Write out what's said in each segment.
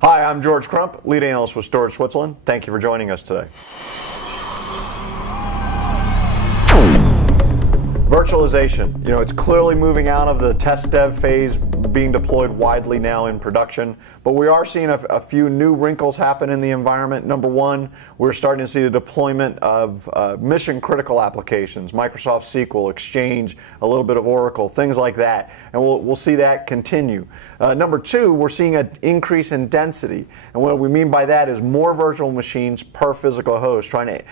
Hi, I'm George Crump, lead analyst with Storage Switzerland. Thank you for joining us today. Virtualization, it's clearly moving out of the test dev phase, being deployed widely now in production, but we are seeing a few new wrinkles happen in the environment. Number one, we're starting to see the deployment of mission critical applications, Microsoft SQL, Exchange, a little bit of Oracle, things like that, and we'll see that continue. Number two, we're seeing an increase in density, and what we mean by that is more virtual machines per physical host, trying to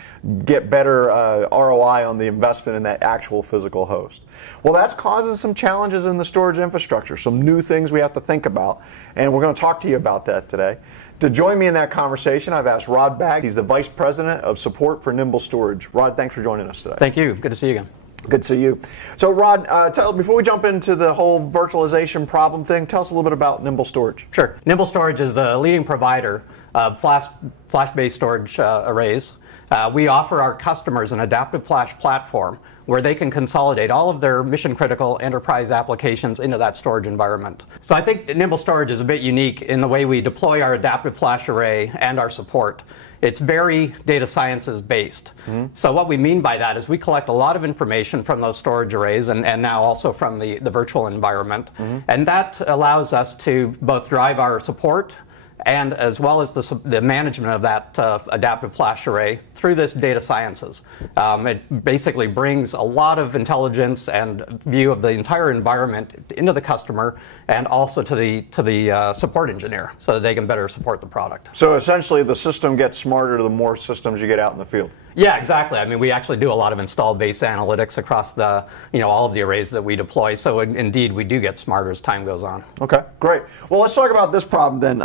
get better ROI on the investment in that actual physical host. Well, that's causing some challenges in the storage infrastructure, some new things we have to think about, and we're going to talk to you about that today. To join me in that conversation, I've asked Rod Bagg. He's the Vice President of Support for Nimble Storage. Rod, thanks for joining us today. Thank you. Good to see you again. Good to see you. So Rod, before we jump into the whole virtualization problem thing, tell us a little bit about Nimble Storage. Sure. Nimble Storage is the leading provider of flash-based storage arrays. We offer our customers an adaptive flash platform where they can consolidate all of their mission-critical enterprise applications into that storage environment. So I think Nimble Storage is a bit unique in the way we deploy our adaptive flash array and our support. It's very data sciences based. So what we mean by that is we collect a lot of information from those storage arrays and now also from the virtual environment. And that allows us to both drive our support and as well as the management of that adaptive flash array through this data sciences. It basically brings a lot of intelligence and view of the entire environment into the customer and also to the support engineer so that they can better support the product. So essentially the system gets smarter the more systems you get out in the field. Yeah, exactly. I mean, we actually do a lot of install-based analytics across the, all of the arrays that we deploy. So indeed, we do get smarter as time goes on. Okay, great. Well, let's talk about this problem then.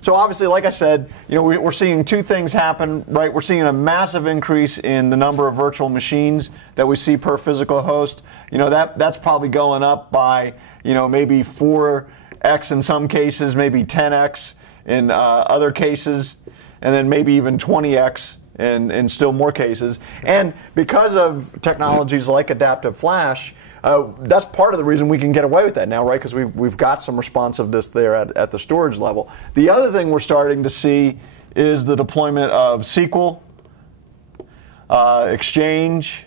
So obviously, like I said, we're seeing two things happen, right? We're seeing a massive increase in the number of virtual machines that we see per physical host. That's probably going up by, maybe 4x in some cases, maybe 10x in other cases, and then maybe even 20x. In still more cases. And because of technologies like adaptive flash, that's part of the reason we can get away with that now, right? Because we've got some responsiveness there at the storage level. The other thing we're starting to see is the deployment of SQL, Exchange,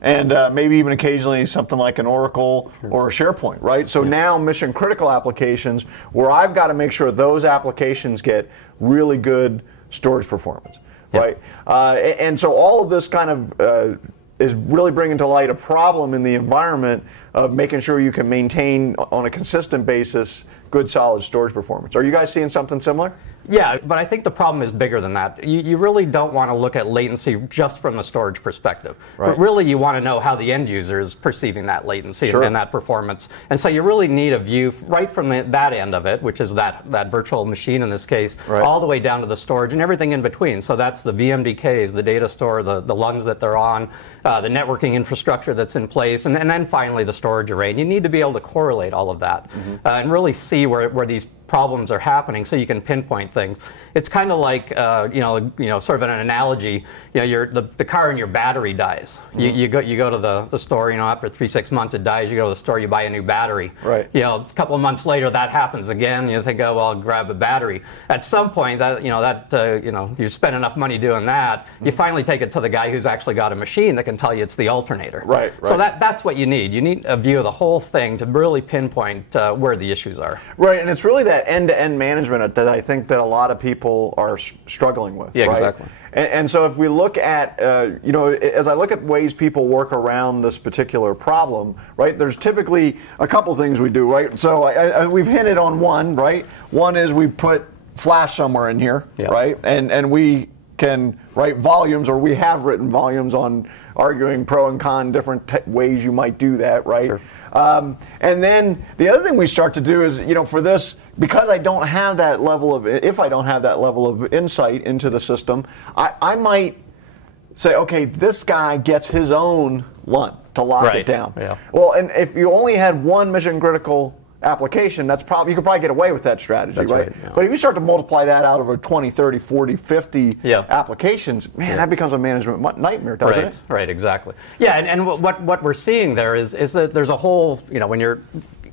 and maybe even occasionally something like an Oracle or a SharePoint, right? So now mission critical applications where I've got to make sure those applications get really good storage performance, right? And so all of this kind of is really bringing to light a problem in the environment of making sure you can maintain on a consistent basis good solid storage performance. Are you guys seeing something similar? Yeah, but I think the problem is bigger than that. You really don't want to look at latency just from the storage perspective. Right. But really you want to know how the end user is perceiving that latency and that performance. And so you really need a view right from that end of it, which is that virtual machine in this case, all the way down to the storage and everything in between. So that's the VMDKs, the data store, the LUNs that they're on, the networking infrastructure that's in place, and then finally the storage array. And you need to be able to correlate all of that and really see where these problems are happening so you can pinpoint things. It's kind of like, sort of an analogy, the car and your battery dies. You go to the store, after 3-6 months it dies, you go to the store, you buy a new battery. Right. A couple of months later that happens again, you think, oh, well, I'll grab a battery. At some point, you spend enough money doing that, you finally take it to the guy who's actually got a machine that can tell you it's the alternator. Right. So that's what you need. You need a view of the whole thing to really pinpoint where the issues are. Right, and it's really that end-to-end management that I think that a lot of people are struggling with. Yeah, exactly. And so if we look at, as I look at ways people work around this particular problem, right, there's typically a couple things we do, right? So we've hinted on one, right? One is we put flash somewhere in here, right? And we can write volumes, or we have written volumes on arguing pro and con, different ways you might do that, right? Sure. And then the other thing we start to do is, for this, because I don't have that level of, if I don't have that level of insight into the system, I might say, okay, this guy gets his own LUN to lock it down. Yeah. Well, and if you only had one mission critical application, you could probably get away with that strategy, right? Yeah. But if you start to multiply that out over 20, 30, 40, 50 applications, man, that becomes a management nightmare, doesn't it? Right, exactly. Yeah, and what we're seeing there is that there's a whole, when you're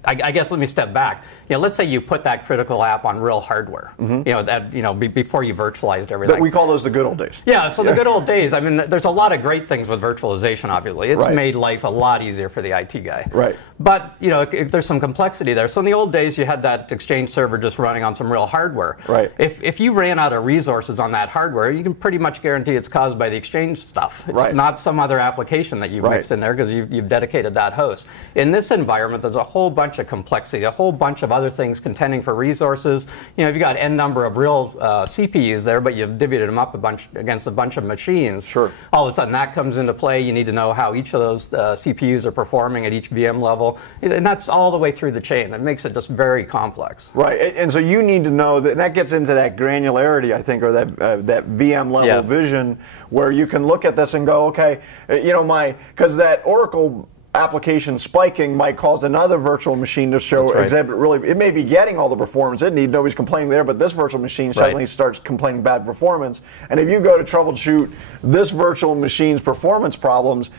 I guess let me step back. Let's say you put that critical app on real hardware. Before you virtualized everything. We call those the good old days. Yeah. So the good old days. I mean, there's a lot of great things with virtualization. Obviously, it's made life a lot easier for the IT guy. Right. But there's some complexity there. So in the old days, you had that Exchange server just running on some real hardware. Right. If you ran out of resources on that hardware, you can pretty much guarantee it's caused by the Exchange stuff. It's not some other application that you've mixed in there because you've dedicated that host. In this environment, there's a whole bunch of complexity, a whole bunch of other things contending for resources. You've got n number of real CPUs there, but you've divvied them up against a bunch of machines. Sure. All of a sudden, that comes into play. You need to know how each of those CPUs are performing at each VM level, and that's all the way through the chain. It makes it just very complex. Right, and so you need to know that, and that gets into that granularity, I think, or that VM level vision, where you can look at this and go, okay, because that Oracle application spiking might cause another virtual machine to show exhibit really, it may be getting all the performance it needs, nobody's complaining there, but this virtual machine suddenly starts complaining bad performance. And if you go to troubleshoot this virtual machine's performance problems,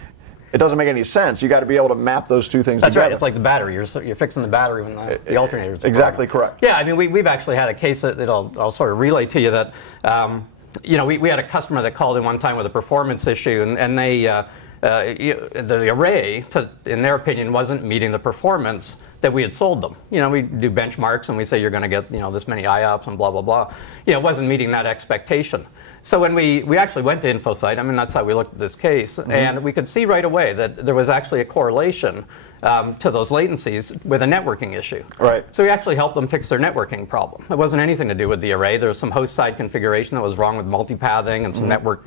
it doesn't make any sense. You got to be able to map those two things together. That's right. It's like the battery. You're fixing the battery when the alternator's exactly correct. Yeah, I mean, we've actually had a case that I'll sort of relay to you that, we had a customer that called in one time with a performance issue, and they, the array, in their opinion, wasn't meeting the performance that we had sold them. We do benchmarks and we say you're going to get this many IOPS and blah, blah, blah. It wasn't meeting that expectation. So when we actually went to InfoSight, I mean, that's how we looked at this case, and we could see right away that there was actually a correlation to those latencies with a networking issue. Right. So we actually helped them fix their networking problem. It wasn't anything to do with the array. There was some host side configuration that was wrong with multipathing and some network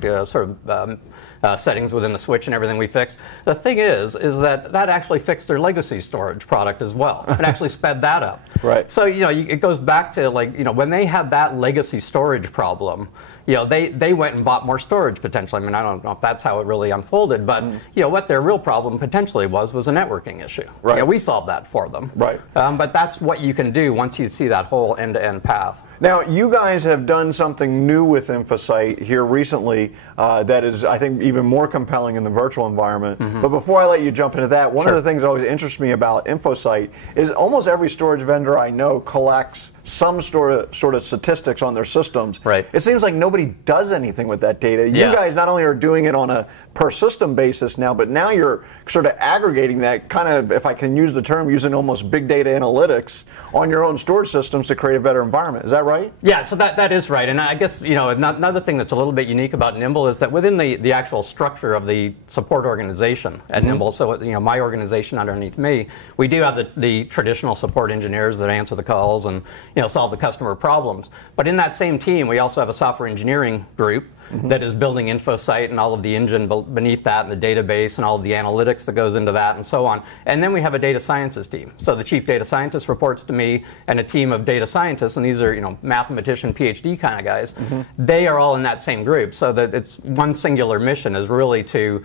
settings within the switch and everything we fixed. The thing is that actually fixed their legacy storage product as well. It actually sped that up. Right. So it goes back to when they had that legacy storage problem, they went and bought more storage potentially. I mean, I don't know if that's how it really unfolded, but what their real problem potentially was a networking issue. Right. We solved that for them. Right. But that's what you can do once you see that whole end-to-end path. Now, you guys have done something new with InfoSight here recently that is, I think, even more compelling in the virtual environment. But before I let you jump into that, one of the things that always interests me about InfoSight is almost every storage vendor I know collects some sort of statistics on their systems. Right. It seems like nobody does anything with that data. You guys not only are doing it on a per system basis now, but now you're sort of aggregating that kind of, if I can use the term, using almost big data analytics on your own storage systems to create a better environment. Is that right? Yeah, so that is right. And I guess, another thing that's a little bit unique about Nimble is that within the actual structure of the support organization at Nimble, so my organization underneath me, we do have the traditional support engineers that answer the calls and solve the customer problems. But in that same team, we also have a software engineering group that is building InfoSight and all of the engine beneath that and the database and all of the analytics that goes into that and so on. And then we have a data sciences team. So the chief data scientist reports to me and a team of data scientists, and these are mathematician, PhD kind of guys. They are all in that same group. So that it's one singular mission is really to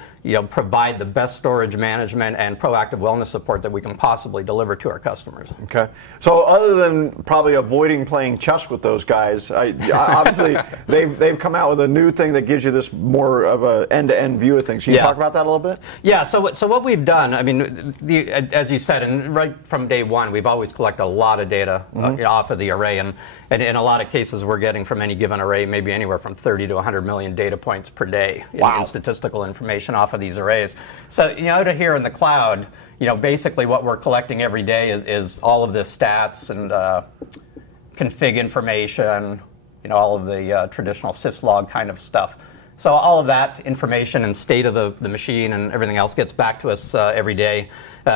provide the best storage management and proactive wellness support that we can possibly deliver to our customers. Okay. So other than probably avoiding playing chess with those guys, obviously they've come out with a new thing that gives you this more of an end-to-end view of things. Can you talk about that a little bit? Yeah, so what we've done, I mean, as you said, and right from day one, we've always collected a lot of data off of the array, and in a lot of cases, we're getting from any given array maybe anywhere from 30 to 100 million data points per day in statistical information off of these arrays. So, to here in the cloud, basically what we're collecting every day is all of the stats and config information, all of the traditional syslog kind of stuff. So all of that information and state of the machine and everything else gets back to us every day.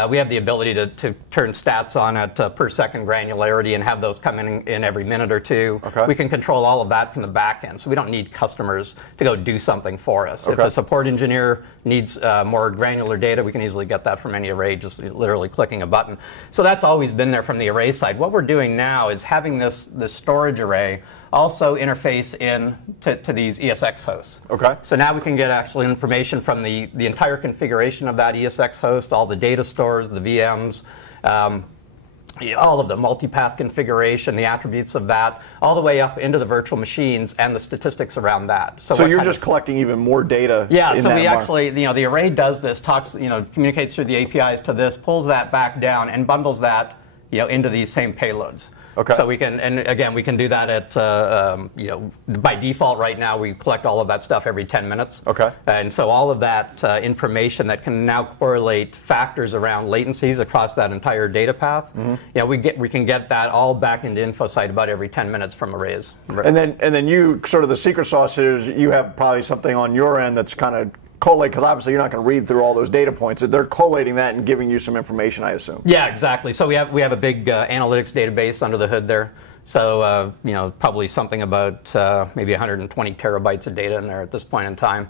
We have the ability to turn stats on at per second granularity and have those come in every minute or two. Okay. We can control all of that from the back end, so we don't need customers to go do something for us. If a support engineer needs more granular data, we can easily get that from any array, just literally clicking a button. So that's always been there from the array side. What we're doing now is having this storage array also interface in to these ESX hosts. Okay. So now we can get actual information from the entire configuration of that ESX host, all the data stores, the VMs, all of the multipath configuration, the attributes of that, all the way up into the virtual machines and the statistics around that. So you're just collecting even more data. Yeah. So we actually, the array does this, communicates through the APIs to this, pulls that back down, and bundles that into these same payloads. Okay. So we can, and again, we can do that at, by default right now, we collect all of that stuff every 10 minutes. Okay. And so all of that information that can now correlate factors around latencies across that entire data path, we can get that all back into InfoSight about every 10 minutes from arrays. And then you, sort of the secret sauce is you have probably something on your end that's kind of collate, because obviously you're not going to read through all those data points. They're collating that and giving you some information, I assume. Yeah, exactly. So we have a big analytics database under the hood there. So probably something about maybe 120 terabytes of data in there at this point in time.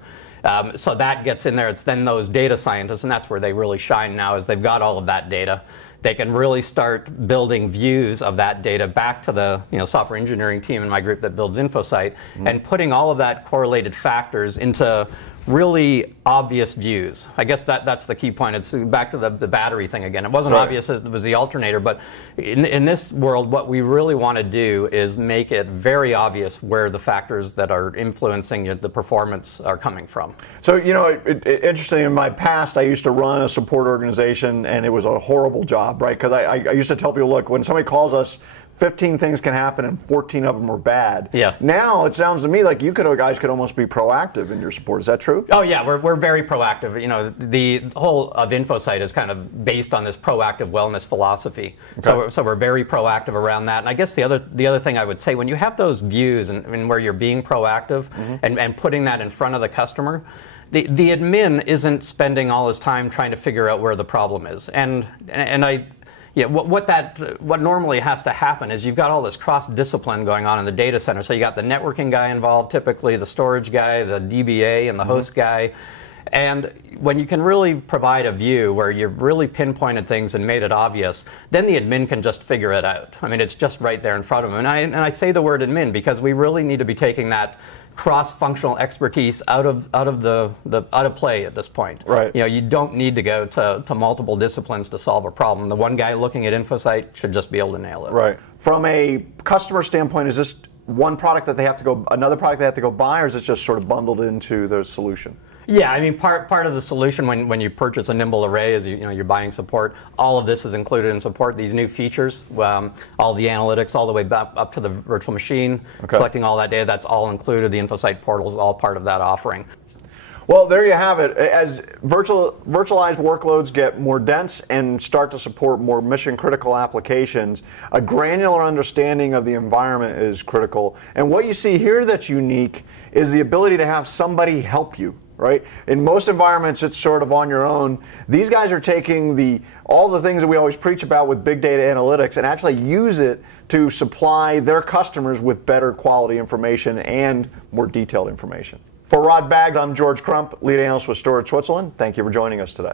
So that gets in there. It's then those data scientists, and that's where they really shine now, is they've got all of that data. They can really start building views of that data back to the software engineering team in my group that builds InfoSight, and putting all of that correlated factors into really obvious views. I guess that's the key point. It's back to the battery thing again. It wasn't obvious it was the alternator, but in this world, what we really want to do is make it very obvious where the factors that are influencing the performance are coming from. So, interesting, in my past, I used to run a support organization, and it was a horrible job, right? Because I used to tell people, look, when somebody calls us, 15 things can happen and 14 of them are bad. Yeah. Now it sounds to me like you guys could almost be proactive in your support. Is that true? Oh yeah, we're very proactive. The whole of InfoSight is kind of based on this proactive wellness philosophy. Okay. So we're very proactive around that. And I guess the other thing I would say, when you have those views and where you're being proactive and putting that in front of the customer, the admin isn't spending all his time trying to figure out where the problem is. What normally has to happen is you've got all this cross-discipline going on in the data center. So you got the networking guy involved, typically the storage guy, the DBA, and the host guy. And when you can really provide a view where you've really pinpointed things and made it obvious, then the admin can just figure it out. I mean, it's just right there in front of them. And I say the word admin because we really need to be taking that cross-functional expertise out of play at this point. Right. You don't need to go to multiple disciplines to solve a problem. The one guy looking at InfoSight should just be able to nail it. Right. From a customer standpoint, is this one product that they have to go, another product they have to go buy, or is it just sort of bundled into the solution? Yeah, I mean, part of the solution when you purchase a Nimble array is you're buying support. All of this is included in support. These new features, all the analytics, all the way up to the virtual machine, collecting all that data, that's all included. The InfoSight portal is all part of that offering. Well, there you have it. As virtualized workloads get more dense and start to support more mission-critical applications, a granular understanding of the environment is critical. And what you see here that's unique is the ability to have somebody help you. Right? In most environments, it's sort of on your own. These guys are taking all the things that we always preach about with big data analytics and actually use it to supply their customers with better quality information and more detailed information. For Rod Bagg, I'm George Crump, lead analyst with Storage Switzerland. Thank you for joining us today.